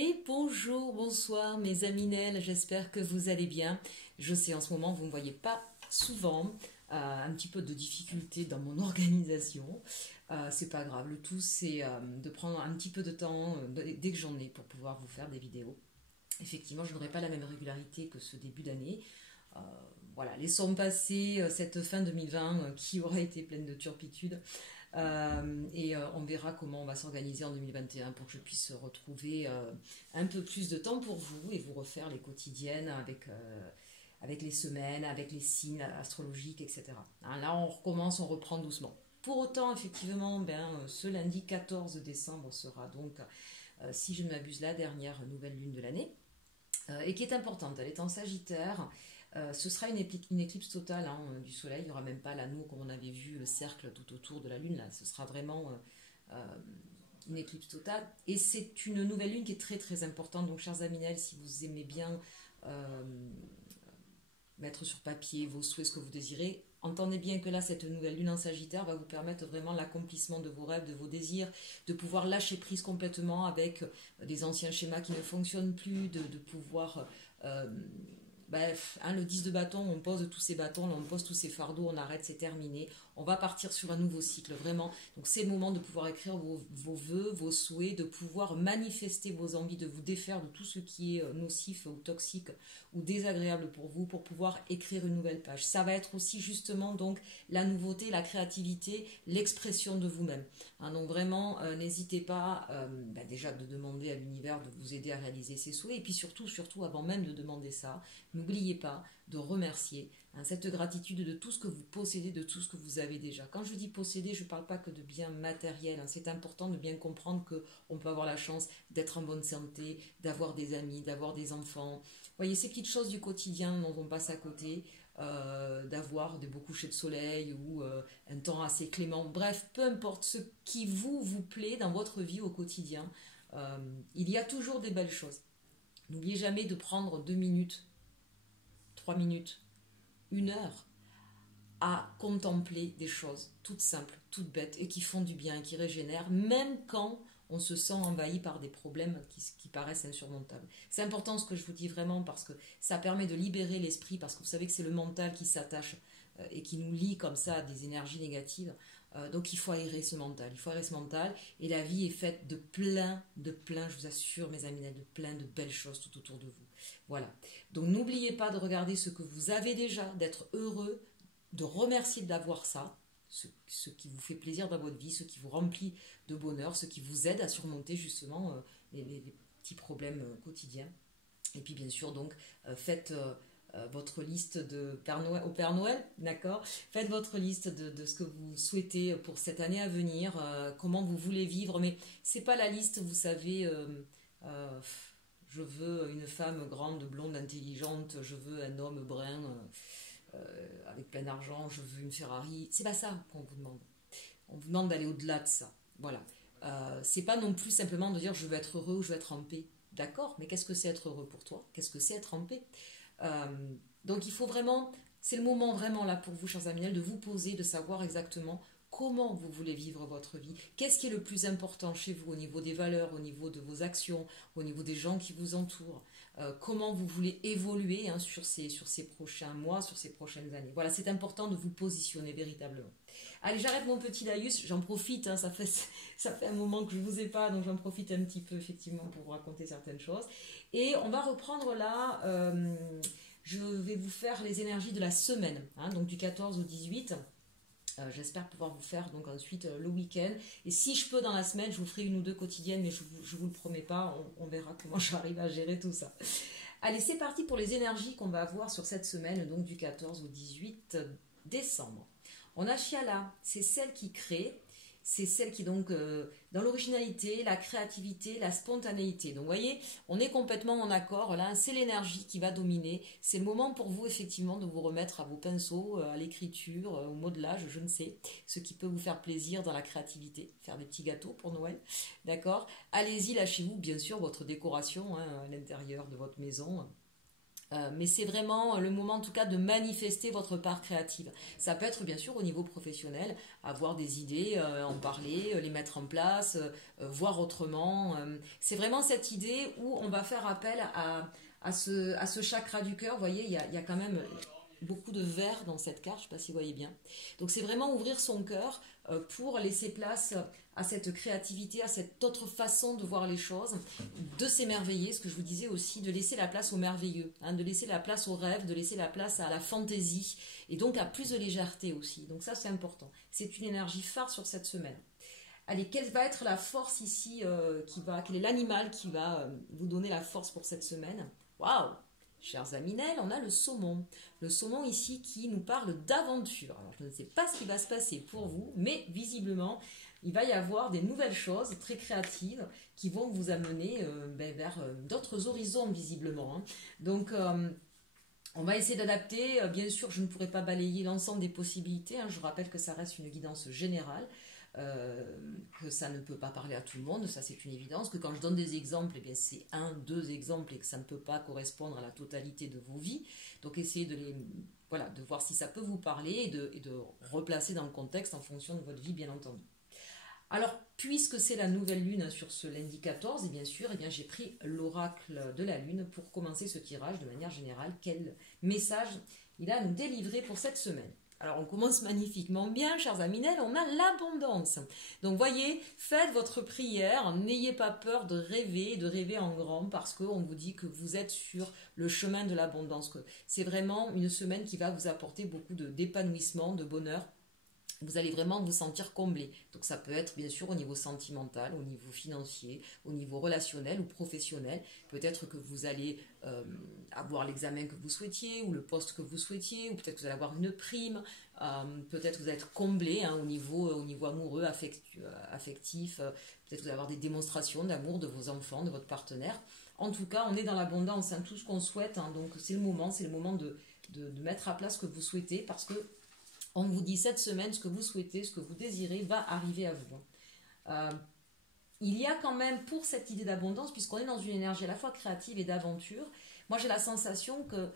Et bonjour, bonsoir mes amis Nel, j'espère que vous allez bien. Je sais en ce moment vous ne me voyez pas souvent, un petit peu de difficulté dans mon organisation. C'est pas grave, le tout c'est de prendre un petit peu de temps dès que j'en ai pour pouvoir vous faire des vidéos. Effectivement, je n'aurai pas la même régularité que ce début d'année. Euh, voilà, laissons passer cette fin 2020 qui aura été pleine de turpitudes. On verra comment on va s'organiser en 2021 pour que je puisse retrouver un peu plus de temps pour vous et vous refaire les quotidiennes avec les semaines, avec les signes astrologiques, etc. Hein, là, on recommence, on reprend doucement. Pour autant, effectivement, ce lundi 14 décembre sera donc, si je ne m'abuse, la dernière nouvelle lune de l'année et qui est importante. Elle est en Sagittaire. Ce sera une éclipse totale du Soleil. Il n'y aura même pas l'anneau comme on avait vu, le cercle tout autour de la Lune. Là. Ce sera vraiment une éclipse totale. Et c'est une nouvelle Lune qui est très très importante. Donc, chers Aminel, si vous aimez bien mettre sur papier vos souhaits, ce que vous désirez, entendez bien que là, cette nouvelle Lune en Sagittaire va vous permettre vraiment l'accomplissement de vos rêves, de vos désirs, de pouvoir lâcher prise complètement avec des anciens schémas qui ne fonctionnent plus, de pouvoir... le 10 de bâton, on pose tous ces bâtons, on pose tous ces fardeaux, on arrête, c'est terminé. On va partir sur un nouveau cycle, vraiment. Donc c'est le moment de pouvoir écrire vos vœux, vos souhaits, de pouvoir manifester vos envies, de vous défaire de tout ce qui est nocif ou toxique ou désagréable pour vous, pour pouvoir écrire une nouvelle page. Ça va être aussi justement donc la nouveauté, la créativité, l'expression de vous-même. Hein, donc vraiment, n'hésitez pas déjà de demander à l'univers de vous aider à réaliser ces souhaits. Et puis surtout, avant même de demander ça, n'oubliez pas de remercier cette gratitude de tout ce que vous possédez, de tout ce que vous avez déjà. Quand je dis posséder, je ne parle pas que de biens matériels. C'est important de bien comprendre qu'on peut avoir la chance d'être en bonne santé, d'avoir des amis, d'avoir des enfants. Vous voyez, ces petites choses du quotidien dont on passe à côté, d'avoir des beaux couchers de soleil ou un temps assez clément. Bref, peu importe ce qui vous plaît dans votre vie au quotidien, il y a toujours des belles choses. N'oubliez jamais de prendre 2 minutes, 3 minutes, 1 heure à contempler des choses toutes simples, toutes bêtes et qui font du bien, qui régénèrent, même quand on se sent envahi par des problèmes qui paraissent insurmontables. C'est important ce que je vous dis vraiment parce que ça permet de libérer l'esprit, parce que vous savez que c'est le mental qui s'attache et qui nous lie comme ça à des énergies négatives. Donc il faut aérer ce mental, et la vie est faite de plein, je vous assure mes amis, de plein de belles choses tout autour de vous. Voilà. Donc n'oubliez pas de regarder ce que vous avez déjà, d'être heureux, de remercier d'avoir ça, ce qui vous fait plaisir dans votre vie, ce qui vous remplit de bonheur, ce qui vous aide à surmonter justement les petits problèmes quotidiens. Et puis bien sûr donc faites votre liste au Père Noël, d'accord. Faites votre liste de ce que vous souhaitez pour cette année à venir, comment vous voulez vivre, mais c'est pas la liste, vous savez, je veux une femme grande, blonde, intelligente, je veux un homme brun avec plein d'argent, je veux une Ferrari. C'est pas ça qu'on vous demande. On vous demande d'aller au-delà de ça. Voilà. C'est pas non plus simplement de dire je veux être heureux ou je veux être en paix. D'accord, mais qu'est-ce que c'est être heureux pour toi? Qu'est-ce que c'est être en paix? Donc il faut vraiment, c'est le moment vraiment là pour vous, chers amis, de vous poser, de savoir exactement comment vous voulez vivre votre vie. Qu'est-ce qui est le plus important chez vous au niveau des valeurs, au niveau de vos actions, au niveau des gens qui vous entourent. Comment vous voulez évoluer sur ces prochains mois, sur ces prochaines années. Voilà, c'est important de vous positionner véritablement. Allez, j'arrête mon petit laïus, j'en profite, ça fait un moment que je ne vous ai pas, donc j'en profite un petit peu effectivement pour vous raconter certaines choses. Et on va reprendre là, je vais vous faire les énergies de la semaine, donc du 14 au 18. J'espère pouvoir vous faire donc ensuite le week-end. Et si je peux dans la semaine, je vous ferai 1 ou 2 quotidiennes, mais je vous le promets pas, on verra comment j'arrive à gérer tout ça. Allez, c'est parti pour les énergies qu'on va avoir sur cette semaine, donc du 14 au 18 décembre. On a Chiala, c'est celle qui crée, c'est celle qui donc dans l'originalité, la créativité, la spontanéité. Donc vous voyez, on est complètement en accord là, c'est l'énergie qui va dominer. C'est le moment pour vous effectivement de vous remettre à vos pinceaux, à l'écriture, au modelage, je ne sais, ce qui peut vous faire plaisir dans la créativité, faire des petits gâteaux pour Noël, d'accord. Allez-y, lâchez-vous bien sûr votre décoration à l'intérieur de votre maison. Mais c'est vraiment le moment en tout cas de manifester votre part créative. Ça peut être bien sûr au niveau professionnel, avoir des idées, en parler, les mettre en place, voir autrement. C'est vraiment cette idée où on va faire appel à ce chakra du cœur. Vous voyez, il y a quand même beaucoup de vert dans cette carte, je ne sais pas si vous voyez bien. Donc c'est vraiment ouvrir son cœur pour laisser place à cette créativité, à cette autre façon de voir les choses, de s'émerveiller, ce que je vous disais aussi, de laisser la place au merveilleux, hein, de laisser la place au rêve, de laisser la place à la fantaisie, et donc à plus de légèreté aussi. Donc ça c'est important. C'est une énergie phare sur cette semaine. Allez, quelle va être la force ici quel est l'animal qui va vous donner la force pour cette semaine? Waouh! Chers Aminel, on a le saumon. Le saumon ici qui nous parle d'aventure. Alors je ne sais pas ce qui va se passer pour vous, mais visiblement, il va y avoir des nouvelles choses très créatives qui vont vous amener vers d'autres horizons visiblement, hein. Donc on va essayer d'adapter. Bien sûr, je ne pourrai pas balayer l'ensemble des possibilités, hein. Je rappelle que ça reste une guidance générale. Que ça ne peut pas parler à tout le monde, ça c'est une évidence, que quand je donne des exemples, eh bien c'est un, deux exemples et que ça ne peut pas correspondre à la totalité de vos vies. Donc essayez de voir si ça peut vous parler et de replacer dans le contexte en fonction de votre vie, bien entendu. Alors, puisque c'est la nouvelle lune sur ce lundi 14, et bien sûr, j'ai pris l'oracle de la lune pour commencer ce tirage de manière générale. Quel message il a à nous délivrer pour cette semaine? Alors on commence magnifiquement bien, chers Aminel, on a l'abondance. Donc voyez, faites votre prière, n'ayez pas peur de rêver en grand, parce qu'on vous dit que vous êtes sur le chemin de l'abondance. C'est vraiment une semaine qui va vous apporter beaucoup d'épanouissement, de bonheur. Vous allez vraiment vous sentir comblé. Donc ça peut être bien sûr au niveau sentimental, au niveau financier, au niveau relationnel ou professionnel. Peut-être que vous allez avoir l'examen que vous souhaitiez ou le poste que vous souhaitiez, ou peut-être que vous allez avoir une prime, peut-être que vous allez être comblé, hein, au niveau amoureux, affectif, peut-être que vous allez avoir des démonstrations d'amour de vos enfants, de votre partenaire. En tout cas, on est dans l'abondance, hein, tout ce qu'on souhaite, hein, donc c'est le moment de mettre à plat ce que vous souhaitez, parce que on vous dit cette semaine, ce que vous souhaitez, ce que vous désirez va arriver à vous. Il y a quand même pour cette idée d'abondance, puisqu'on est dans une énergie à la fois créative et d'aventure, moi j'ai la sensation que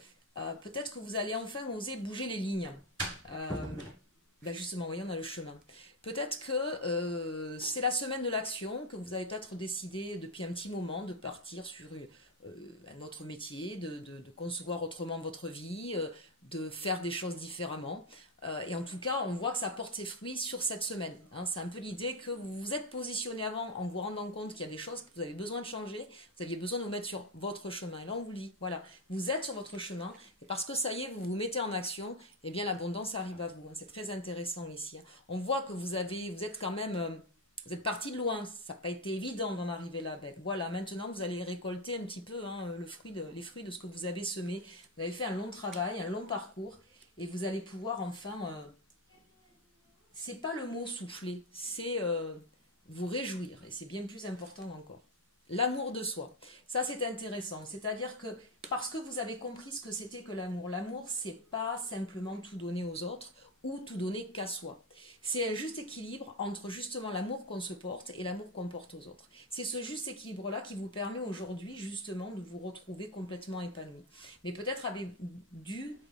peut-être que vous allez enfin oser bouger les lignes. Justement, vous voyez, on a le chemin. Peut-être que c'est la semaine de l'action, que vous avez peut-être décidé depuis un petit moment de partir sur un autre métier, de concevoir autrement votre vie, de faire des choses différemment. Et en tout cas, on voit que ça porte ses fruits sur cette semaine, hein. C'est un peu l'idée que vous vous êtes positionné avant en vous rendant compte qu'il y a des choses que vous avez besoin de changer, vous aviez besoin de vous mettre sur votre chemin. Et là, on vous dit, voilà, vous êtes sur votre chemin, et parce que ça y est, vous vous mettez en action, eh bien l'abondance arrive à vous, hein. C'est très intéressant ici, hein. On voit que vous êtes quand même... vous êtes parti de loin, ça n'a pas été évident d'en arriver là. Voilà, maintenant vous allez récolter un petit peu, hein, les fruits de ce que vous avez semé. Vous avez fait un long travail, un long parcours, et vous allez pouvoir enfin, c'est pas le mot souffler, c'est vous réjouir, et c'est bien plus important encore. L'amour de soi, ça c'est intéressant, c'est-à-dire que parce que vous avez compris ce que c'était que l'amour c'est pas simplement tout donner aux autres ou tout donner qu'à soi. C'est un juste équilibre entre justement l'amour qu'on se porte et l'amour qu'on porte aux autres. C'est ce juste équilibre-là qui vous permet aujourd'hui justement de vous retrouver complètement épanoui. Mais peut-être avez-vous dû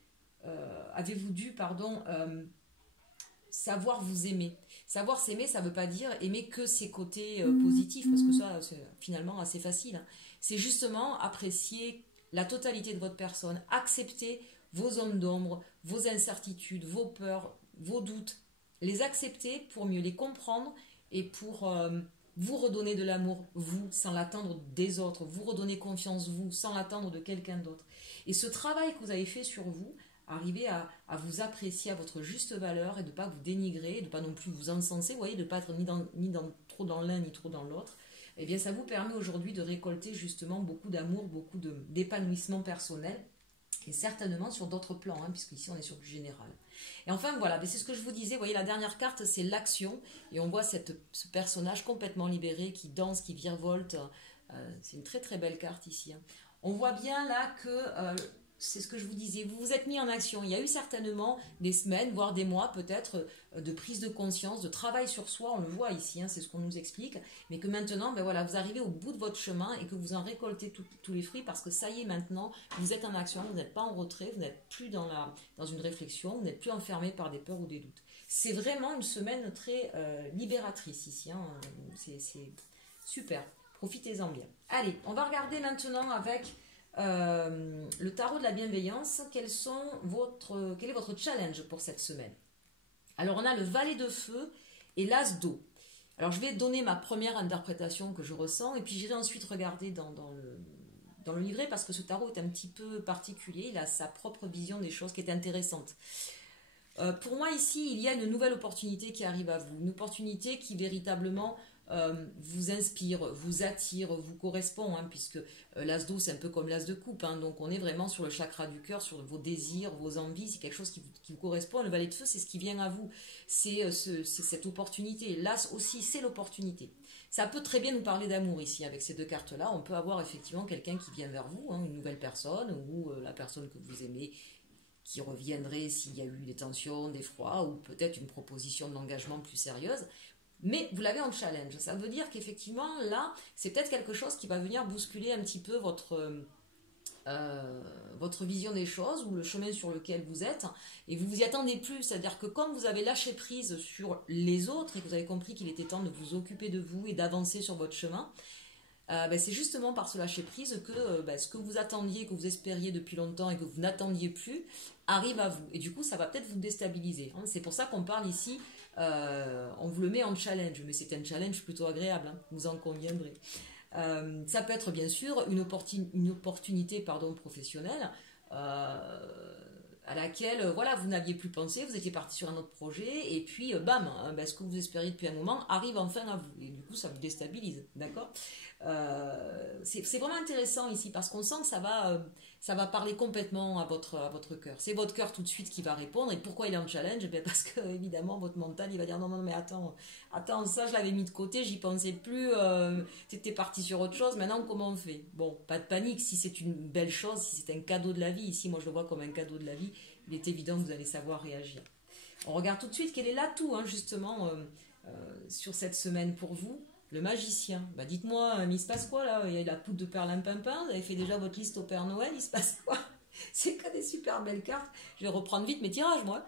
savoir vous aimer. Savoir s'aimer, ça ne veut pas dire aimer que ses côtés positifs, parce que ça, c'est finalement assez facile, hein. C'est justement apprécier la totalité de votre personne, accepter vos zones d'ombre, vos incertitudes, vos peurs, vos doutes, les accepter pour mieux les comprendre et pour vous redonner de l'amour, vous, sans l'attendre des autres, vous redonner confiance, vous, sans l'attendre de quelqu'un d'autre. Et ce travail que vous avez fait sur vous, arriver à vous apprécier à votre juste valeur et de ne pas vous dénigrer, de ne pas non plus vous encenser, vous voyez, de ne pas être trop dans l'un ni trop dans l'autre, eh bien ça vous permet aujourd'hui de récolter justement beaucoup d'amour, beaucoup d'épanouissement personnel, et certainement sur d'autres plans, hein, puisque ici on est sur du général. Et enfin voilà, c'est ce que je vous disais, vous voyez la dernière carte c'est l'action, et on voit ce personnage complètement libéré qui danse, qui virevolte, c'est une très très belle carte ici, hein. On voit bien là que c'est ce que je vous disais, vous vous êtes mis en action. Il y a eu certainement des semaines, voire des mois peut-être, de prise de conscience, de travail sur soi, on le voit ici, hein, c'est ce qu'on nous explique, mais que maintenant, ben voilà, vous arrivez au bout de votre chemin et que vous en récoltez tous les fruits parce que ça y est, maintenant, vous êtes en action, vous n'êtes pas en retrait, vous n'êtes plus dans une réflexion, vous n'êtes plus enfermé par des peurs ou des doutes. C'est vraiment une semaine très libératrice ici, hein, c'est super, profitez-en bien. Allez, on va regarder maintenant avec le tarot de la bienveillance, quel est votre challenge pour cette semaine. Alors on a le valet de feu et l'as d'eau. Alors je vais donner ma première interprétation que je ressens et puis j'irai ensuite regarder dans le livret parce que ce tarot est un petit peu particulier, il a sa propre vision des choses qui est intéressante. Pour moi ici, il y a une nouvelle opportunité qui arrive à vous, une opportunité qui véritablement vous inspire, vous attire, vous correspond, hein, puisque l'as d'eau c'est un peu comme l'as de coupe, hein, donc on est vraiment sur le chakra du cœur, sur vos désirs, vos envies, c'est quelque chose qui vous correspond. Le valet de feu c'est ce qui vient à vous, c'est cette opportunité. L'as aussi c'est l'opportunité. Ça peut très bien nous parler d'amour ici avec ces deux cartes là, on peut avoir effectivement quelqu'un qui vient vers vous, hein, une nouvelle personne ou la personne que vous aimez qui reviendrait s'il y a eu des tensions, des froids ou peut-être une proposition d'engagement plus sérieuse. Mais vous l'avez en challenge. Ça veut dire qu'effectivement, là, c'est peut-être quelque chose qui va venir bousculer un petit peu votre vision des choses ou le chemin sur lequel vous êtes. Et vous vous y attendez plus. C'est-à-dire que comme vous avez lâché prise sur les autres et que vous avez compris qu'il était temps de vous occuper de vous et d'avancer sur votre chemin, c'est justement par ce lâcher prise que ce que vous attendiez, que vous espériez depuis longtemps et que vous n'attendiez plus, arrive à vous. Et du coup, ça va peut-être vous déstabiliser. Hein. C'est pour ça qu'on parle ici, on vous le met en challenge, mais c'est un challenge plutôt agréable, hein, vous en conviendrez. Ça peut être bien sûr une opportunité professionnelle à laquelle voilà, vous n'aviez plus pensé, vous étiez parti sur un autre projet et puis bam, ce que vous espériez depuis un moment arrive enfin à vous et du coup ça vous déstabilise, d'accord. C'est vraiment intéressant ici parce qu'on sent que ça va parler complètement à votre cœur. C'est votre cœur tout de suite qui va répondre. Et pourquoi il est en challenge? Parce que évidemment votre mental il va dire non mais attends ça je l'avais mis de côté, j'y pensais plus, t'étais parti sur autre chose, maintenant comment on fait? Bon, pas de panique, si c'est une belle chose, si c'est un cadeau de la vie, ici moi je le vois comme un cadeau de la vie, il est évident que vous allez savoir réagir. On regarde tout de suite quel est l'atout justement sur cette semaine pour vous. Le magicien. Dites-moi, il se passe quoi là? Il y a la poudre de perlimpinpin, vous avez fait déjà votre liste au Père Noël, il se passe quoi? C'est que des super belles cartes. Je vais reprendre vite mes tirages, moi.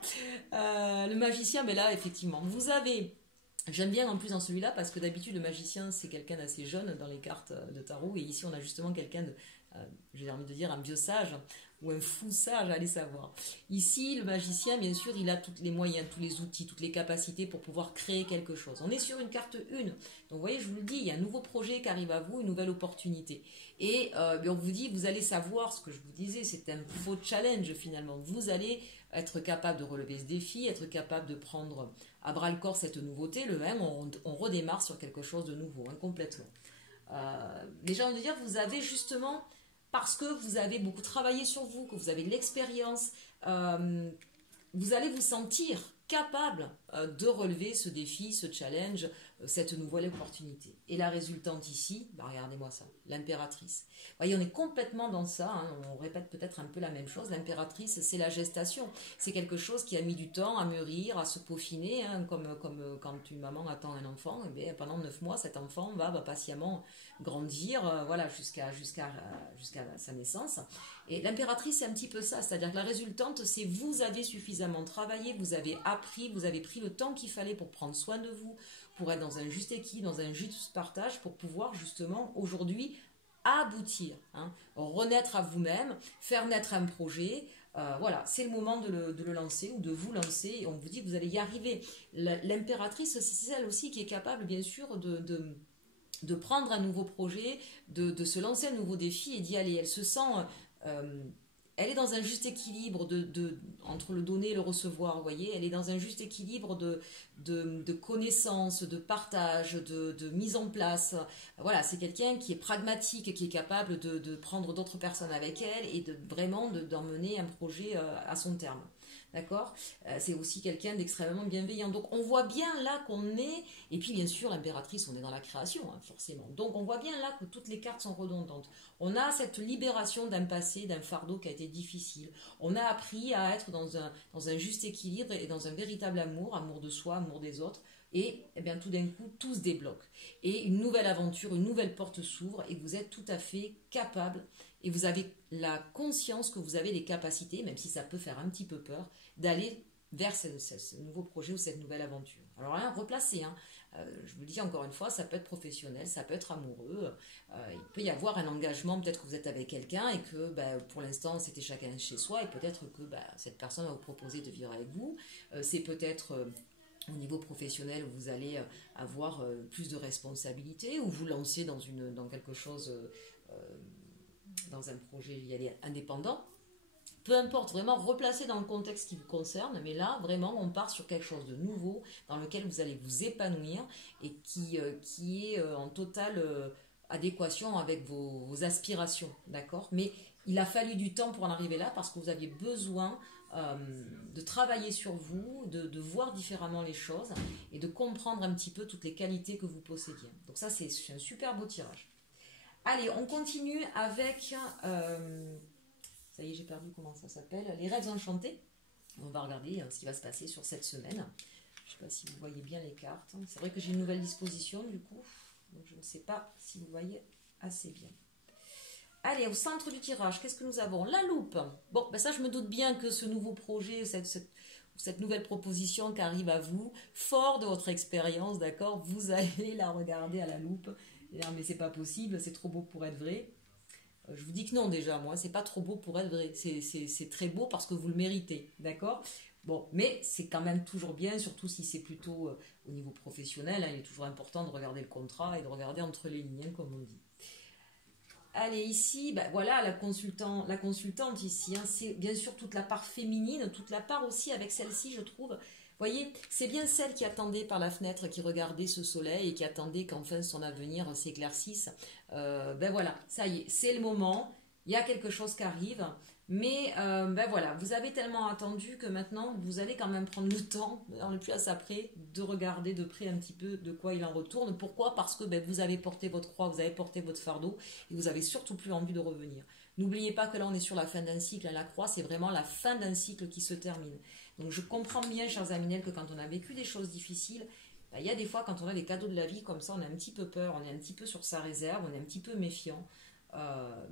Le magicien, mais là, effectivement, vous avez... J'aime bien en plus dans celui-là parce que d'habitude, le magicien, c'est quelqu'un d'assez jeune dans les cartes de tarot. Et ici, on a justement quelqu'un de... j'ai envie de dire un vieux sage ou un fou sage, allez savoir. Ici, le magicien, bien sûr, il a tous les moyens, tous les outils, toutes les capacités pour pouvoir créer quelque chose. On est sur une carte 1. Donc, vous voyez, je vous le dis, il y a un nouveau projet qui arrive à vous, une nouvelle opportunité. Et on vous dit, vous allez savoir ce que je vous disais, c'est un faux challenge finalement. Vous allez être capable de relever ce défi, être capable de prendre à bras le corps cette nouveauté. Le même, on redémarre sur quelque chose de nouveau, complètement. Déjà, on veut dire, vous avez justement... parce que vous avez beaucoup travaillé sur vous, que vous avez de l'expérience, vous allez vous sentir capable de relever ce défi, ce challenge, cette nouvelle opportunité. Et la résultante ici, regardez-moi ça, l'impératrice. Vous voyez, on est complètement dans ça, on répète peut-être un peu la même chose. L'impératrice, c'est la gestation. C'est quelque chose qui a mis du temps à mûrir, à se peaufiner, comme quand une maman attend un enfant, et bien, pendant 9 mois, cet enfant va patiemment grandir jusqu'à sa naissance. Et l'impératrice, c'est un petit peu ça, c'est-à-dire que la résultante, c'est vous avez suffisamment travaillé, vous avez appris, vous avez pris le temps qu'il fallait pour prendre soin de vous, pour être dans un juste équilibre, dans un juste partage, pour pouvoir justement aujourd'hui aboutir, renaître à vous-même, faire naître un projet. C'est le moment de le lancer ou de vous lancer et on vous dit que vous allez y arriver. L'impératrice, c'est celle aussi qui est capable bien sûr de prendre un nouveau projet, de se lancer un nouveau défi et d'y aller. Elle se sent... elle est dans un juste équilibre entre le donner et le recevoir, vous voyez. Elle est dans un juste équilibre de connaissance, de partage, de mise en place. Voilà, c'est quelqu'un qui est pragmatique, qui est capable de prendre d'autres personnes avec elle et d'emmener un projet à son terme. d'accord? C'est aussi quelqu'un d'extrêmement bienveillant. Donc on voit bien là qu'on est, et puis bien sûr l'impératrice, on est dans la création, hein, forcément. Donc on voit bien là que toutes les cartes sont redondantes. On a cette libération d'un passé, d'un fardeau qui a été difficile. On a appris à être dans un juste équilibre et dans un véritable amour, amour de soi, amour des autres. Et, eh bien tout d'un coup, tout se débloque. Et une nouvelle aventure, une nouvelle porte s'ouvre et vous êtes tout à fait capable et vous avez la conscience que vous avez les capacités, même si ça peut faire un petit peu peur, d'aller vers ce nouveau projet ou cette nouvelle aventure. Alors là, replacez, hein. Je vous le dis encore une fois, ça peut être professionnel, ça peut être amoureux, il peut y avoir un engagement, peut-être que vous êtes avec quelqu'un et que pour l'instant c'était chacun chez soi et peut-être que cette personne va vous proposer de vivre avec vous. C'est peut-être au niveau professionnel, vous allez avoir plus de responsabilités ou vous lancer dans quelque chose, dans un projet y aller indépendant. Peu importe, vraiment replacer dans le contexte qui vous concerne, mais là, vraiment, on part sur quelque chose de nouveau dans lequel vous allez vous épanouir et qui est en totale adéquation avec vos aspirations, d'accord? Mais il a fallu du temps pour en arriver là parce que vous aviez besoin de travailler sur vous, de voir différemment les choses et de comprendre un petit peu toutes les qualités que vous possédiez. Donc ça, c'est un super beau tirage. Allez, on continue avec... ça y est, j'ai perdu comment ça s'appelle. Les rêves enchantés. On va regarder ce qui va se passer sur cette semaine. Je ne sais pas si vous voyez bien les cartes. C'est vrai que j'ai une nouvelle disposition du coup. Donc je ne sais pas si vous voyez assez bien. Allez, au centre du tirage, qu'est-ce que nous avons? La loupe. Bon, ça je me doute bien que ce nouveau projet, cette nouvelle proposition qui arrive à vous, fort de votre expérience, d'accord, vous allez la regarder à la loupe. Et dire, mais c'est pas possible, c'est trop beau pour être vrai. Je vous dis que non déjà, moi, c'est pas trop beau pour être vrai. C'est très beau parce que vous le méritez, d'accord? Bon, mais c'est quand même toujours bien, surtout si c'est plutôt au niveau professionnel, hein, il est toujours important de regarder le contrat et de regarder entre les lignes, hein, comme on dit. Allez, ici, voilà, la consultante ici, hein, c'est bien sûr toute la part féminine, toute la part aussi avec celle-ci, je trouve. Vous voyez, c'est bien celle qui attendait par la fenêtre, qui regardait ce soleil et qui attendait qu'enfin son avenir s'éclaircisse. Voilà, ça y est, c'est le moment, il y a quelque chose qui arrive. Mais voilà, vous avez tellement attendu que maintenant, vous allez quand même prendre le temps, on n'est plus à ça près, de regarder de près un petit peu de quoi il en retourne. Pourquoi? Parce que vous avez porté votre croix, vous avez porté votre fardeau, et vous avez surtout plus envie de revenir. N'oubliez pas que là, on est sur la fin d'un cycle. La croix, c'est vraiment la fin d'un cycle qui se termine. Donc je comprends bien, chers Aminel, que quand on a vécu des choses difficiles, il y a des fois, quand on a des cadeaux de la vie comme ça, on a un petit peu peur, on est un petit peu sur sa réserve, on est un petit peu méfiant.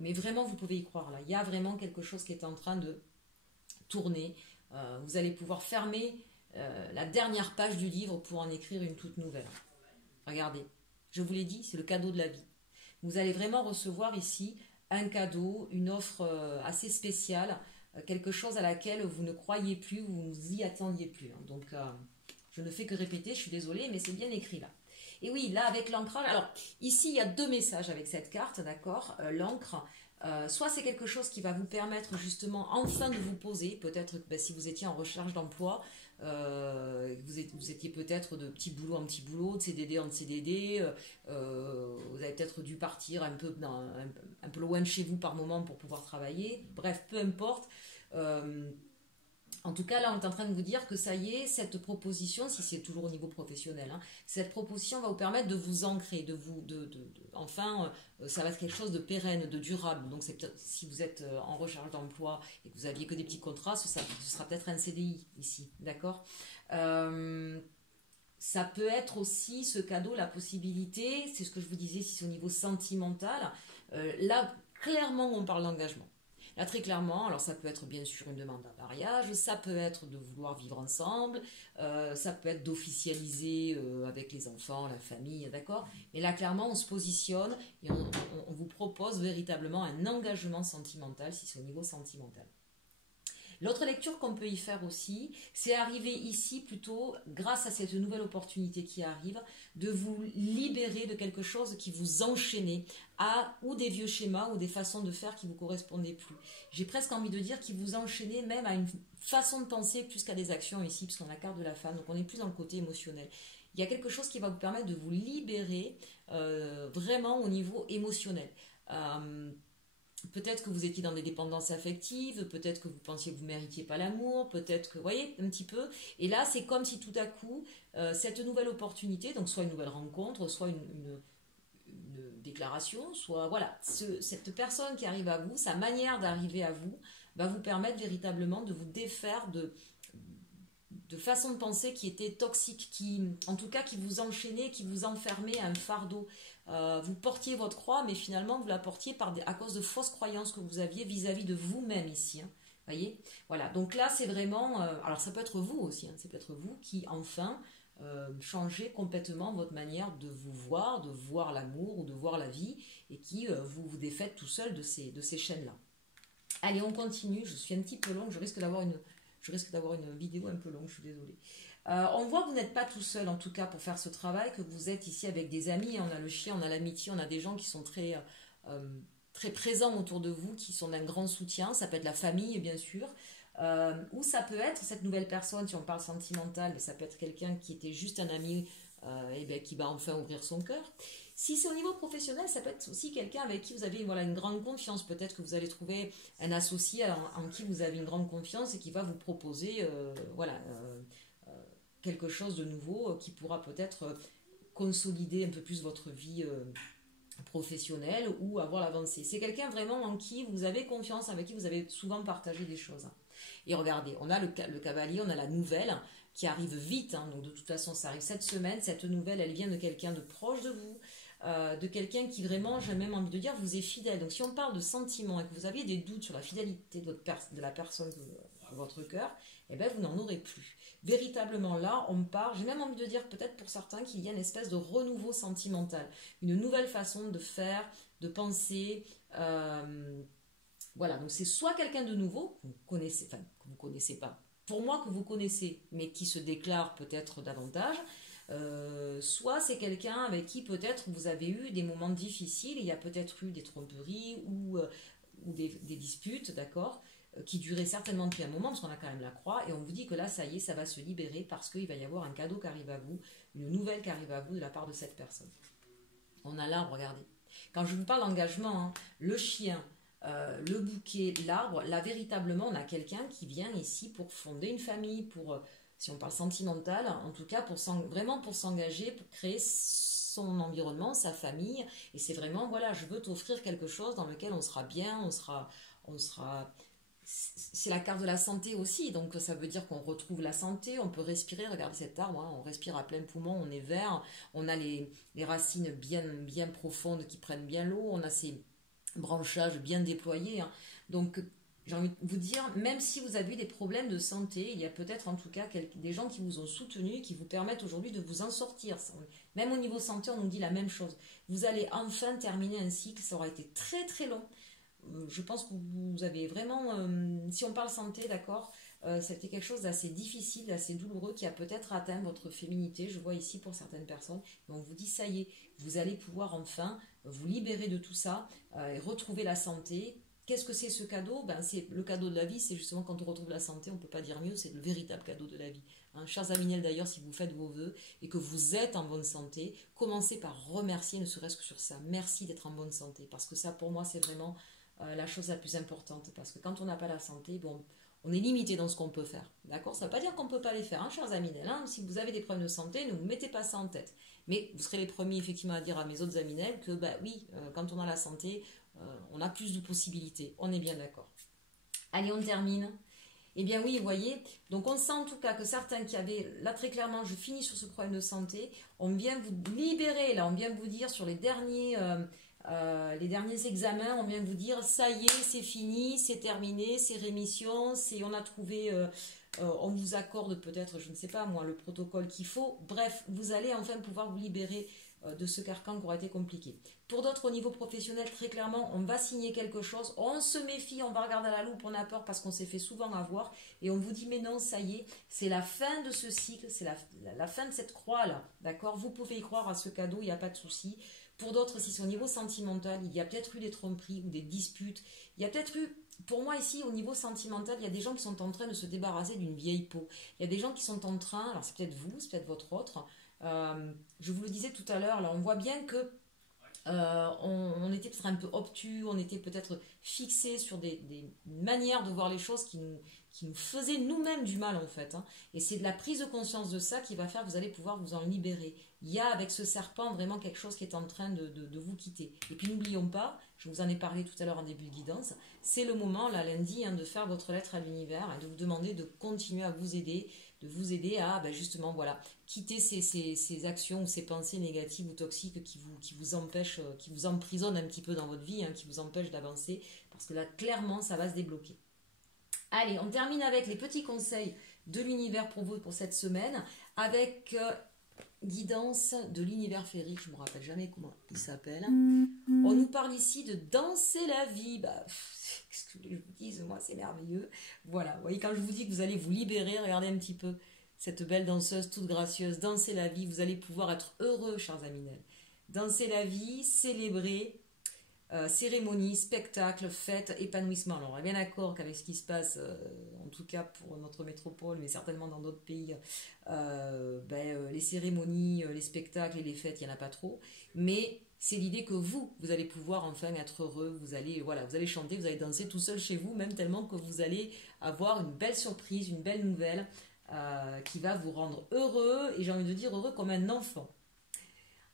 Mais vraiment, vous pouvez y croire là. Il y a vraiment quelque chose qui est en train de tourner. Vous allez pouvoir fermer la dernière page du livre pour en écrire une toute nouvelle. Regardez, je vous l'ai dit, c'est le cadeau de la vie. Vous allez vraiment recevoir ici un cadeau, une offre assez spéciale, quelque chose à laquelle vous ne croyez plus, vous ne vous y attendiez plus. Donc, je ne fais que répéter, je suis désolée, mais c'est bien écrit là. Et oui, là, avec l'ancrage, alors ici, il y a deux messages avec cette carte, d'accord? L'encre, soit c'est quelque chose qui va vous permettre justement enfin de vous poser, peut-être si vous étiez en recherche d'emploi, vous étiez peut-être de petit boulot en petit boulot, de CDD en CDD, vous avez peut-être dû partir un peu loin de chez vous par moment pour pouvoir travailler, bref, peu importe. En tout cas, là, on est en train de vous dire que ça y est, cette proposition, si c'est toujours au niveau professionnel, hein, cette proposition va vous permettre de vous ancrer, enfin, ça va être quelque chose de pérenne, de durable. Donc, c'est peut-être, si vous êtes en recherche d'emploi et que vous aviez que des petits contrats, ce sera peut-être un CDI ici, d'accord? Ça peut être aussi, ce cadeau, la possibilité, c'est ce que je vous disais, si c'est au niveau sentimental, là, clairement, on parle d'engagement. Là, très clairement, alors ça peut être bien sûr une demande en mariage, ça peut être de vouloir vivre ensemble, ça peut être d'officialiser avec les enfants, la famille, d'accord? Mais là, clairement, on se positionne et on vous propose véritablement un engagement sentimental, si c'est au niveau sentimental. L'autre lecture qu'on peut y faire aussi, c'est arriver ici plutôt, grâce à cette nouvelle opportunité qui arrive, de vous libérer de quelque chose qui vous enchaînait à ou des vieux schémas ou des façons de faire qui ne vous correspondaient plus. J'ai presque envie de dire qui vous enchaînait même à une façon de penser plus qu'à des actions ici, puisqu'on a la carte de la femme, donc on est plus dans le côté émotionnel. Il y a quelque chose qui va vous permettre de vous libérer vraiment au niveau émotionnel. peut-être que vous étiez dans des dépendances affectives, peut-être que vous pensiez que vous ne méritiez pas l'amour, peut-être que, vous voyez, un petit peu. Et là, c'est comme si tout à coup, cette nouvelle opportunité, donc soit une nouvelle rencontre, soit une déclaration, soit, voilà, cette personne qui arrive à vous, sa manière d'arriver à vous, va vous permettre véritablement de vous défaire de façon de penser qui était toxique, qui, en tout cas, qui vous enchaînait, qui vous enfermait à un fardeau. Vous portiez votre croix, mais finalement, vous la portiez à cause de fausses croyances que vous aviez vis-à-vis de vous-même ici. Hein. Voyez, voilà. Donc là, c'est vraiment... alors, ça peut être vous aussi. Hein, ça peut être vous qui, enfin, changez complètement votre manière de voir l'amour ou de voir la vie, et qui vous défaites tout seul de ces chaînes-là. Allez, on continue. Je suis un petit peu longue. Je risque d'avoir une vidéo un peu longue. Je suis désolée. On voit que vous n'êtes pas tout seul, en tout cas, pour faire ce travail, que vous êtes ici avec des amis. On a le chien, on a l'amitié, on a des gens qui sont très présents autour de vous, qui sont d'un grand soutien. Ça peut être la famille, bien sûr. Ou ça peut être cette nouvelle personne, si on parle sentimental, mais ça peut être quelqu'un qui était juste un ami et bien, qui va enfin ouvrir son cœur. Si c'est au niveau professionnel, ça peut être aussi quelqu'un avec qui vous avez une grande confiance. Peut-être que vous allez trouver un associé en qui vous avez une grande confiance et qui va vous proposer quelque chose de nouveau qui pourra peut-être consolider un peu plus votre vie professionnelle ou avoir l'avancée. C'est quelqu'un vraiment en qui vous avez confiance, avec qui vous avez souvent partagé des choses. Et regardez, on a le cavalier, on a la nouvelle qui arrive vite, hein, donc de toute façon ça arrive cette semaine. Cette nouvelle, elle vient de quelqu'un de proche de vous, de quelqu'un qui vraiment, j'ai même envie de dire, vous est fidèle. Donc si on parle de sentiments et que vous aviez des doutes sur la fidélité de la personne de votre cœur, eh bien vous n'en aurez plus. Véritablement là, on part, j'ai même envie de dire peut-être pour certains qu'il y a une espèce de renouveau sentimental, une nouvelle façon de faire, de penser. Voilà, donc c'est soit quelqu'un de nouveau, que vous connaissez, enfin que vous connaissez pas, pour moi que vous connaissez, mais qui se déclare peut-être davantage, soit c'est quelqu'un avec qui peut-être vous avez eu des moments difficiles, il y a peut-être eu des tromperies ou des disputes, d'accord, qui duraient certainement depuis un moment, parce qu'on a quand même la croix, et on vous dit que là, ça y est, ça va se libérer, parce qu'il va y avoir un cadeau qui arrive à vous, une nouvelle qui arrive à vous de la part de cette personne. On a l'arbre, regardez. Quand je vous parle d'engagement, hein, le chien, le bouquet, l'arbre, là véritablement on a quelqu'un qui vient ici pour fonder une famille, pour, si on parle sentimental, en tout cas vraiment pour s'engager, pour créer son environnement, sa famille, et c'est vraiment, voilà, je veux t'offrir quelque chose dans lequel on sera bien, c'est la carte de la santé aussi, donc ça veut dire qu'on retrouve la santé, on peut respirer, regardez cet arbre, hein, on respire à plein poumon, on est vert, on a les racines bien profondes qui prennent bien l'eau, on a ces branchages bien déployés, hein. Donc j'ai envie de vous dire, même si vous avez eu des problèmes de santé, il y a peut-être en tout cas des gens qui vous ont soutenu, qui vous permettent aujourd'hui de vous en sortir. Même au niveau santé, on nous dit la même chose. Vous allez enfin terminer un cycle, ça aura été très très long. Je pense que vous avez vraiment, si on parle santé, d'accord, c'était quelque chose d'assez difficile, d'assez douloureux qui a peut-être atteint votre féminité, je vois ici pour certaines personnes, et on vous dit ça y est, vous allez pouvoir enfin vous libérer de tout ça et retrouver la santé. Qu'est-ce que c'est ce cadeau? C'est le cadeau de la vie, c'est justement quand on retrouve la santé, on ne peut pas dire mieux, c'est le véritable cadeau de la vie. Hein, chers Aminel, d'ailleurs, si vous faites vos vœux et que vous êtes en bonne santé, commencez par remercier, ne serait-ce que sur ça. Merci d'être en bonne santé, parce que ça, pour moi, c'est vraiment la chose la plus importante, parce que quand on n'a pas la santé, bon, on est limité dans ce qu'on peut faire, d'accord? Ça ne veut pas dire qu'on ne peut pas les faire, hein, chers Aminel, hein, si vous avez des problèmes de santé, ne vous mettez pas ça en tête, mais vous serez les premiers effectivement à dire à mes autres Aminel que oui, quand on a la santé, on a plus de possibilités, on est bien d'accord. Allez, on termine. Eh bien oui, vous voyez, donc on sent en tout cas que certains qui avaient, là très clairement, je finis sur ce problème de santé, on vient vous libérer, là on vient vous dire sur les derniers examens, on vient vous dire ça y est, c'est fini, c'est terminé, c'est rémission, on a trouvé, on vous accorde peut-être, je ne sais pas moi, le protocole qu'il faut. Bref, vous allez enfin pouvoir vous libérer de ce carcan qui aura été compliqué. Pour d'autres au niveau professionnel, très clairement, on va signer quelque chose, on se méfie, on va regarder à la loupe, on a peur parce qu'on s'est fait souvent avoir, et on vous dit mais non, ça y est, c'est la fin de ce cycle, c'est la fin de cette croix-là, d'accord? Vous pouvez y croire à ce cadeau, il n'y a pas de souci. Pour d'autres, si c'est au niveau sentimental, il y a peut-être eu des tromperies ou des disputes, il y a peut-être eu, pour moi ici, au niveau sentimental, il y a des gens qui sont en train de se débarrasser d'une vieille peau, il y a des gens qui sont en train, alors c'est peut-être vous, c'est peut-être votre autre, je vous le disais tout à l'heure, là on voit bien que on était peut-être un peu obtus, on était peut-être fixé sur des manières de voir les choses qui nous faisaient nous-mêmes du mal en fait. Hein. Et c'est de la prise de conscience de ça qui va faire que vous allez pouvoir vous en libérer. Il y a avec ce serpent vraiment quelque chose qui est en train de vous quitter. Et puis n'oublions pas, je vous en ai parlé tout à l'heure en début de guidance, c'est le moment, là lundi, hein, de faire votre lettre à l'univers et de vous demander de continuer à vous aider, de vous aider à justement voilà, quitter ces actions ou ces pensées négatives ou toxiques qui vous empêchent, qui vous emprisonnent un petit peu dans votre vie, hein, qui vous empêchent d'avancer, parce que là clairement ça va se débloquer. Allez, on termine avec les petits conseils de l'univers pour vous pour cette semaine, avec guidance de l'univers féerique, je ne me rappelle jamais comment il s'appelle. On nous parle ici de danser la vie. Qu'est-ce que je vous dise, moi c'est merveilleux. Voilà, vous voyez, quand je vous dis que vous allez vous libérer, regardez un petit peu cette belle danseuse toute gracieuse, danser la vie, vous allez pouvoir être heureux, chers Aminel. Danser la vie, célébrer, cérémonie, spectacle, fête, épanouissement. Alors on est bien d'accord qu'avec ce qui se passe, en tout cas pour notre métropole, mais certainement dans d'autres pays, les cérémonies, les spectacles et les fêtes, il n'y en a pas trop. Mais c'est l'idée que vous allez pouvoir enfin être heureux, vous allez chanter, vous allez danser tout seul chez vous, même tellement que vous allez avoir une belle surprise, une belle nouvelle qui va vous rendre heureux, et j'ai envie de dire heureux comme un enfant.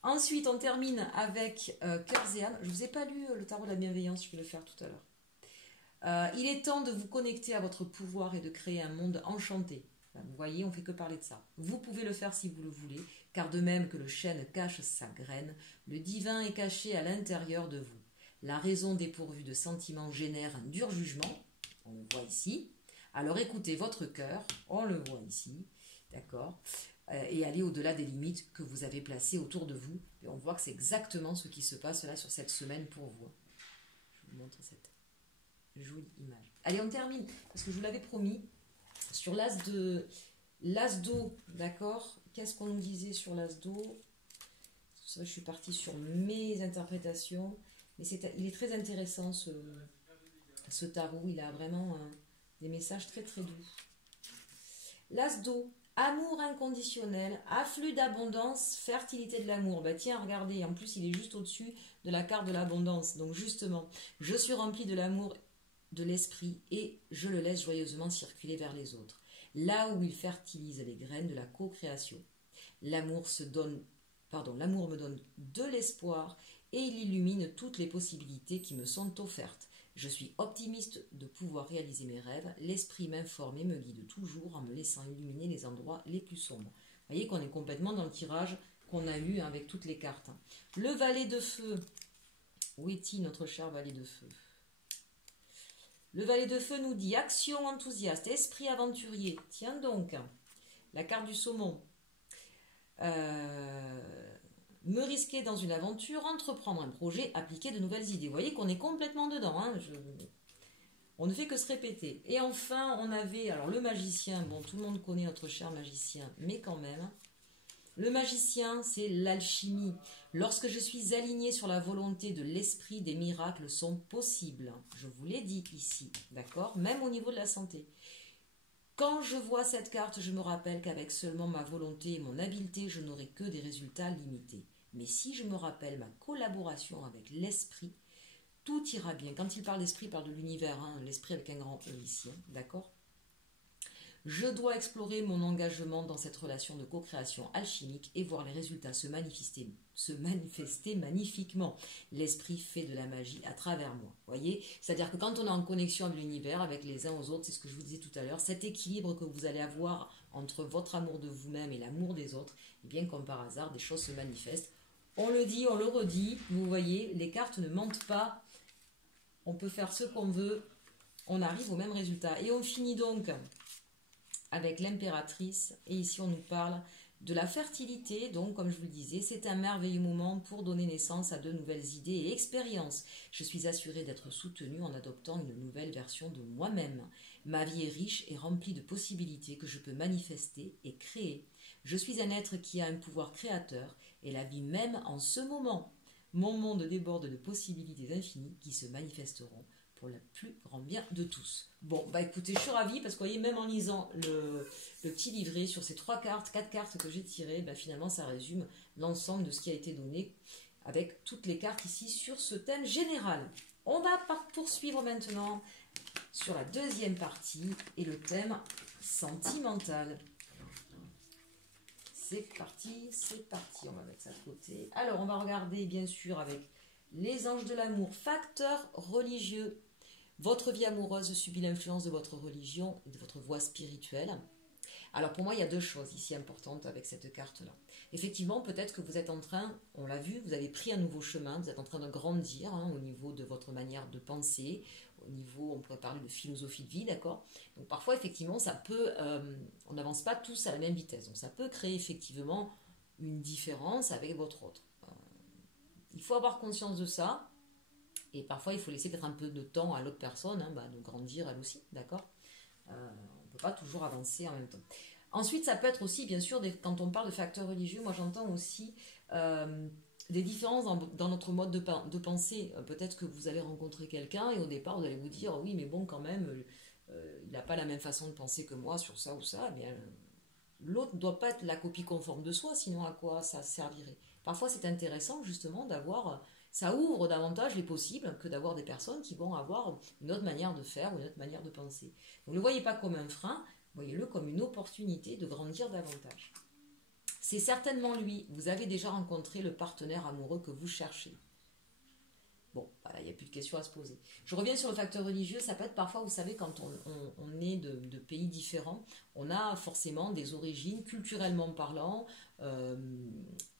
Ensuite, on termine avec Cœurs et âmes. Je ne vous ai pas lu le tarot de la bienveillance, je vais le faire tout à l'heure. Il est temps de vous connecter à votre pouvoir et de créer un monde enchanté. Vous voyez, on ne fait que parler de ça. Vous pouvez le faire si vous le voulez, car de même que le chêne cache sa graine, le divin est caché à l'intérieur de vous. La raison dépourvue de sentiments génère un dur jugement, on le voit ici. Alors écoutez votre cœur, on le voit ici, d'accord, et allez au-delà des limites que vous avez placées autour de vous. Et on voit que c'est exactement ce qui se passe là sur cette semaine pour vous. Je vous montre cette jolie image. Allez, on termine, parce que je vous l'avais promis, sur l'as d'eau, d'accord. Qu'est-ce qu'on nous disait sur l'as d'eau? Je suis partie sur mes interprétations, mais il est très intéressant ce tarot. Il a vraiment des messages très très doux. L'as d'eau, amour inconditionnel, afflux d'abondance, fertilité de l'amour. Tiens, regardez, en plus il est juste au-dessus de la carte de l'abondance. Donc justement, je suis remplie de l'amour de l'esprit et je le laisse joyeusement circuler vers les autres. Là où il fertilise les graines de la co-création. L'amour me donne de l'espoir et il illumine toutes les possibilités qui me sont offertes. Je suis optimiste de pouvoir réaliser mes rêves. L'esprit m'informe et me guide toujours en me laissant illuminer les endroits les plus sombres. Vous voyez qu'on est complètement dans le tirage qu'on a eu avec toutes les cartes. Le valet de feu. Où est-il, notre cher valet de feu? Le valet de feu nous dit action enthousiaste, esprit aventurier. Tiens donc, la carte du saumon. Me risquer dans une aventure, entreprendre un projet, appliquer de nouvelles idées. Vous voyez qu'on est complètement dedans. Hein, on ne fait que se répéter. Et enfin, on avait alors le magicien. Bon, tout le monde connaît notre cher magicien, mais quand même. Le magicien, c'est l'alchimie. Lorsque je suis alignée sur la volonté de l'esprit, des miracles sont possibles. Je vous l'ai dit ici, d'accord? Même au niveau de la santé. Quand je vois cette carte, je me rappelle qu'avec seulement ma volonté et mon habileté, je n'aurai que des résultats limités. Mais si je me rappelle ma collaboration avec l'esprit, tout ira bien. Quand il parle d'esprit, il parle de l'univers, hein, l'esprit avec un grand E ici, hein, d'accord? Je dois explorer mon engagement dans cette relation de co-création alchimique et voir les résultats se manifester magnifiquement. L'esprit fait de la magie à travers moi. Voyez, c'est-à-dire que quand on est en connexion avec l'univers, avec les uns aux autres, c'est ce que je vous disais tout à l'heure, cet équilibre que vous allez avoir entre votre amour de vous-même et l'amour des autres, et bien comme par hasard, des choses se manifestent. On le dit, on le redit, vous voyez, les cartes ne mentent pas. On peut faire ce qu'on veut, on arrive au même résultat. Et on finit donc avec l'impératrice, et ici on nous parle de la fertilité, donc comme je vous le disais, c'est un merveilleux moment pour donner naissance à de nouvelles idées et expériences. Je suis assurée d'être soutenue en adoptant une nouvelle version de moi-même. Ma vie est riche et remplie de possibilités que je peux manifester et créer. Je suis un être qui a un pouvoir créateur et la vie même en ce moment. Mon monde déborde de possibilités infinies qui se manifesteront pour le plus grand bien de tous. Bon, écoutez, je suis ravie parce que vous voyez, même en lisant le petit livret sur ces 4 cartes que j'ai tirées, finalement ça résume l'ensemble de ce qui a été donné avec toutes les cartes ici sur ce thème général. On va poursuivre maintenant sur la deuxième partie et le thème sentimental. C'est parti, on va mettre ça de côté. Alors, on va regarder bien sûr avec les anges de l'amour, facteur religieux. Votre vie amoureuse subit l'influence de votre religion et de votre voie spirituelle. Alors pour moi, il y a deux choses ici importantes avec cette carte-là. Effectivement, peut-être que vous êtes en train, on l'a vu, vous avez pris un nouveau chemin, vous êtes en train de grandir au niveau de votre manière de penser, au niveau, on pourrait parler de philosophie de vie, d'accord? Donc parfois, effectivement, ça peut, on n'avance pas tous à la même vitesse. Donc ça peut créer effectivement une différence avec votre autre. Il faut avoir conscience de ça. Et parfois, il faut laisser peut-être un peu de temps à l'autre personne, de grandir elle aussi, d'accord? On ne peut pas toujours avancer en même temps. Ensuite, ça peut être aussi, bien sûr, quand on parle de facteurs religieux, moi j'entends aussi des différences dans notre mode de pensée. Peut-être que vous allez rencontrer quelqu'un et au départ, vous allez vous dire, oui, mais bon, quand même, il n'a pas la même façon de penser que moi sur ça ou ça. Eh bien, l'autre ne doit pas être la copie conforme de soi, sinon à quoi ça servirait? Parfois, c'est intéressant justement d'avoir... Ça ouvre davantage les possibles que d'avoir des personnes qui vont avoir une autre manière de faire ou une autre manière de penser. Donc ne le voyez pas comme un frein, voyez-le comme une opportunité de grandir davantage. C'est certainement lui, vous avez déjà rencontré le partenaire amoureux que vous cherchez. Bon, voilà, il n'y a plus de questions à se poser. Je reviens sur le facteur religieux, ça peut être parfois, vous savez, quand on est de pays différents, on a forcément des origines, culturellement parlant,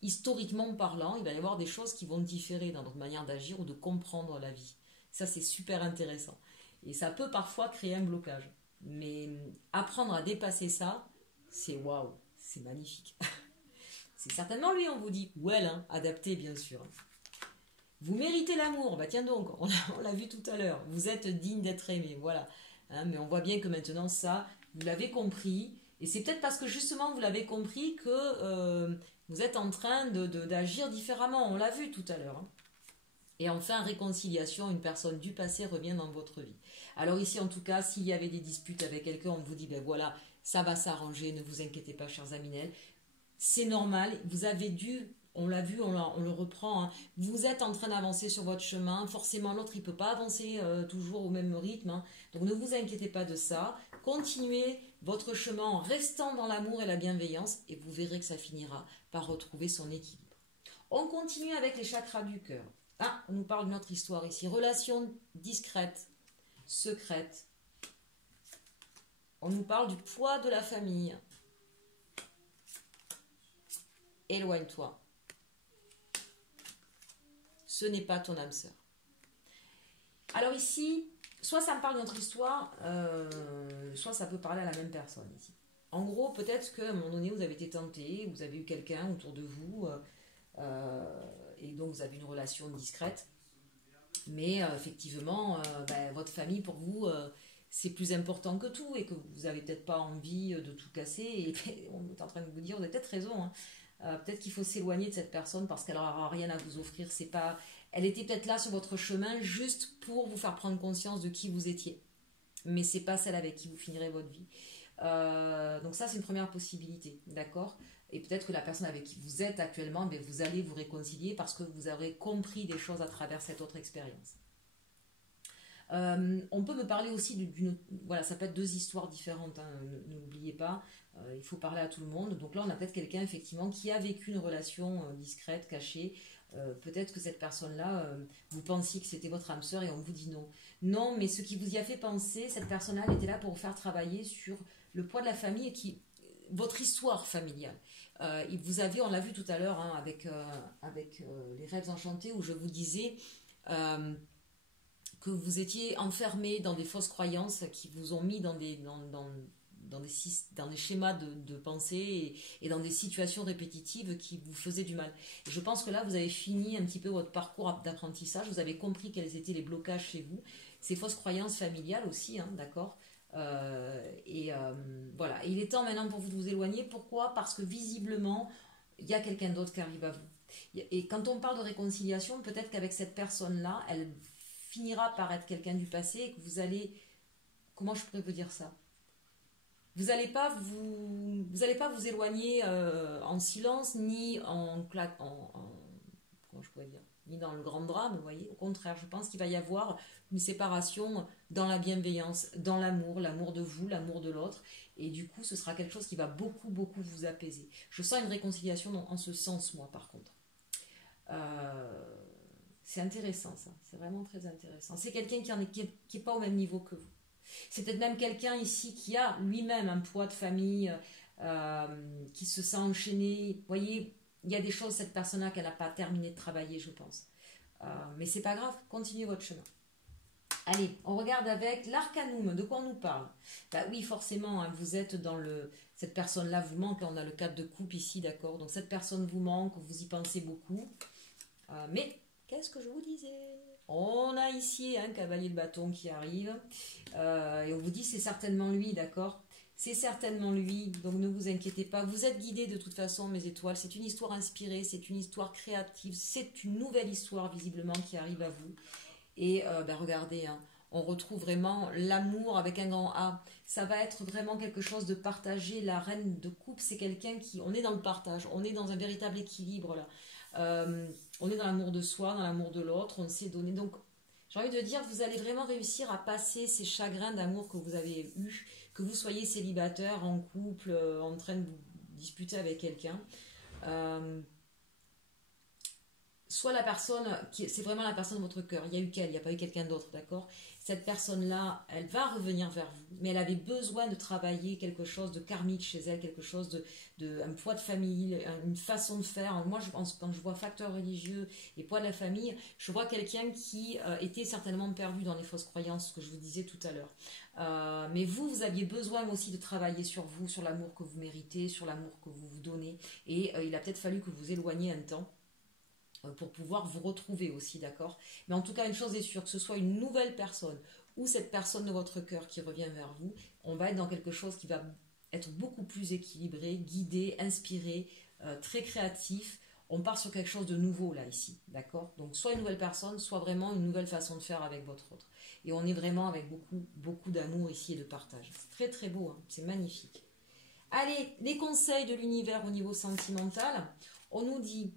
historiquement parlant, il va y avoir des choses qui vont différer dans notre manière d'agir ou de comprendre la vie. Ça, c'est super intéressant. Et ça peut parfois créer un blocage. Mais apprendre à dépasser ça, c'est waouh, c'est magnifique. C'est certainement lui, on vous dit, ou elle, adapté bien sûr. Vous méritez l'amour, bah tiens donc, on l'a vu tout à l'heure, vous êtes digne d'être aimé, voilà. Mais on voit bien que maintenant ça, vous l'avez compris, et c'est peut-être parce que justement vous l'avez compris que vous êtes en train d'agir différemment, on l'a vu tout à l'heure. Et enfin, réconciliation, une personne du passé revient dans votre vie. Alors ici, en tout cas, s'il y avait des disputes avec quelqu'un, on vous dit, ben voilà, ça va s'arranger, ne vous inquiétez pas, chers Aminel. C'est normal, vous avez dû... On l'a vu, on le reprend. Vous êtes en train d'avancer sur votre chemin. Forcément, l'autre, il ne peut pas avancer toujours au même rythme. Donc, ne vous inquiétez pas de ça. Continuez votre chemin en restant dans l'amour et la bienveillance et vous verrez que ça finira par retrouver son équilibre. On continue avec les chakras du cœur. On nous parle de notre histoire ici. Relation discrète, secrète. On nous parle du poids de la famille. Éloigne-toi. Ce n'est pas ton âme sœur. Alors ici, soit ça me parle de notre histoire, soit ça peut parler à la même personne ici. En gros, peut-être qu'à un moment donné, vous avez été tenté, vous avez eu quelqu'un autour de vous, et donc vous avez une relation discrète. Mais effectivement, votre famille, pour vous, c'est plus important que tout, et que vous n'avez peut-être pas envie de tout casser. Et on est en train de vous dire, vous avez peut-être raison, peut-être qu'il faut s'éloigner de cette personne parce qu'elle n'aura rien à vous offrir. C'est pas... Elle était peut-être là sur votre chemin juste pour vous faire prendre conscience de qui vous étiez. Mais c'est pas celle avec qui vous finirez votre vie. Donc ça, c'est une première possibilité, d'accord? Et peut-être que la personne avec qui vous êtes actuellement, vous allez vous réconcilier parce que vous aurez compris des choses à travers cette autre expérience. On peut me parler aussi d'une... Voilà, ça peut être deux histoires différentes, n'oubliez pas. Il faut parler à tout le monde. Donc là, on a peut-être quelqu'un, effectivement, qui a vécu une relation discrète, cachée. Peut-être que cette personne-là, vous pensiez que c'était votre âme sœur et on vous dit non. Non, mais ce qui vous y a fait penser, cette personne-là, elle était là pour vous faire travailler sur le poids de la famille et votre histoire familiale. Vous avez, on l'a vu tout à l'heure avec les rêves enchantés où je vous disais... que vous étiez enfermé dans des fausses croyances qui vous ont mis dans des schémas de pensée et dans des situations répétitives qui vous faisaient du mal. Et je pense que là, vous avez fini un petit peu votre parcours d'apprentissage, vous avez compris quels étaient les blocages chez vous, ces fausses croyances familiales aussi, d'accord. Voilà, et il est temps maintenant pour vous de vous éloigner. Pourquoi? Parce que visiblement, il y a quelqu'un d'autre qui arrive à vous. Et quand on parle de réconciliation, peut-être qu'avec cette personne-là, elle finira par être quelqu'un du passé et que vous allez... Comment je pourrais vous dire ça? Vous n'allez pas vous éloigner en silence ni en comment je pourrais dire, ni dans le grand drame, vous voyez. Au contraire, je pense qu'il va y avoir une séparation dans la bienveillance, dans l'amour, l'amour de vous, l'amour de l'autre. Et du coup, ce sera quelque chose qui va beaucoup, beaucoup vous apaiser. Je sens une réconciliation en ce sens, moi, par contre. C'est intéressant, ça. C'est vraiment très intéressant. C'est quelqu'un qui est pas au même niveau que vous. C'est peut-être même quelqu'un ici qui a lui-même un poids de famille, qui se sent enchaîné. Vous voyez, il y a des choses, cette personne-là, qu'elle n'a pas terminé de travailler, je pense. Mais c'est pas grave, continuez votre chemin. Allez, on regarde avec l'arcanum. De quoi on nous parle? Bah oui, forcément, hein, vous êtes dans le... Cette personne-là vous manque. Là, on a le 4 de coupe ici, d'accord? Donc cette personne vous manque, vous y pensez beaucoup. Mais, qu'est-ce que je vous disais? On a ici un cavalier de bâton qui arrive. Et on vous dit, c'est certainement lui, d'accord? C'est certainement lui, donc ne vous inquiétez pas. Vous êtes guidés de toute façon, mes étoiles. C'est une histoire inspirée, c'est une histoire créative. C'est une nouvelle histoire, visiblement, qui arrive à vous. Et regardez, hein, on retrouve vraiment l'amour avec un grand A. Ça va être vraiment quelque chose de partagé. La reine de coupe, c'est quelqu'un qui... On est dans le partage, on est dans un véritable équilibre là. On est dans l'amour de soi, dans l'amour de l'autre, on s'est donné. Donc, j'ai envie de dire, vous allez vraiment réussir à passer ces chagrins d'amour que vous avez eus, que vous soyez célibataire, en couple, en train de vous disputer avec quelqu'un. Soit la personne, c'est vraiment la personne de votre cœur, il n'y a eu qu'elle, il n'y a pas eu quelqu'un d'autre, d'accord? Cette personne-là, elle va revenir vers vous, mais elle avait besoin de travailler quelque chose de karmique chez elle, quelque chose un poids de famille, une façon de faire. Moi, quand je vois facteur religieux et poids de la famille, je vois quelqu'un qui était certainement perdu dans les fausses croyances, ce que je vous disais tout à l'heure. Mais vous aviez besoin aussi de travailler sur vous, sur l'amour que vous méritez, sur l'amour que vous vous donnez, et il a peut-être fallu que vous éloigniez un temps pour pouvoir vous retrouver aussi, d'accord? Mais en tout cas, une chose est sûre, que ce soit une nouvelle personne ou cette personne de votre cœur qui revient vers vous, on va être dans quelque chose qui va être beaucoup plus équilibré, guidé, inspiré, très créatif. On part sur quelque chose de nouveau là, ici, d'accord? Donc, soit une nouvelle personne, soit vraiment une nouvelle façon de faire avec votre autre. Et on est vraiment avec beaucoup, beaucoup d'amour ici et de partage. C'est très, très beau, hein? C'est magnifique. Allez, les conseils de l'univers au niveau sentimental. On nous dit...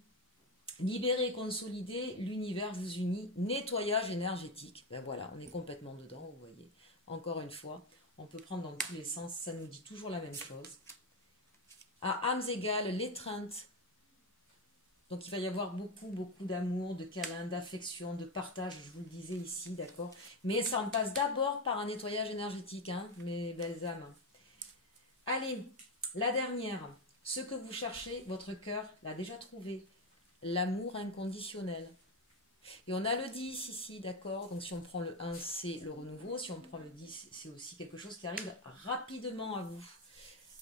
Libérer, consolider, l'univers vous unit, nettoyage énergétique. Ben voilà, on est complètement dedans, vous voyez. Encore une fois, on peut prendre dans tous les sens, ça nous dit toujours la même chose. À âmes égales, l'étreinte. Donc il va y avoir beaucoup, beaucoup d'amour, de câlins, d'affection, de partage, je vous le disais ici, d'accord? Mais ça en passe d'abord par un nettoyage énergétique, hein, mes belles âmes. Allez, la dernière. Ce que vous cherchez, votre cœur l'a déjà trouvé. L'amour inconditionnel. Et on a le 10 ici, d'accord? Donc si on prend le 1, c'est le renouveau. Si on prend le 10, c'est aussi quelque chose qui arrive rapidement à vous.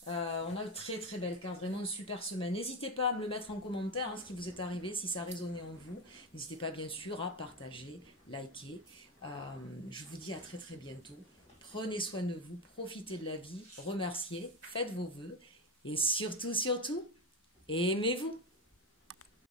On a une très très belle carte, vraiment une super semaine. N'hésitez pas à me le mettre en commentaire, hein, ce qui vous est arrivé, si ça a résonné en vous. N'hésitez pas bien sûr à partager, liker. Je vous dis à très très bientôt. Prenez soin de vous, profitez de la vie, remerciez, faites vos vœux. Et surtout, surtout, aimez-vous.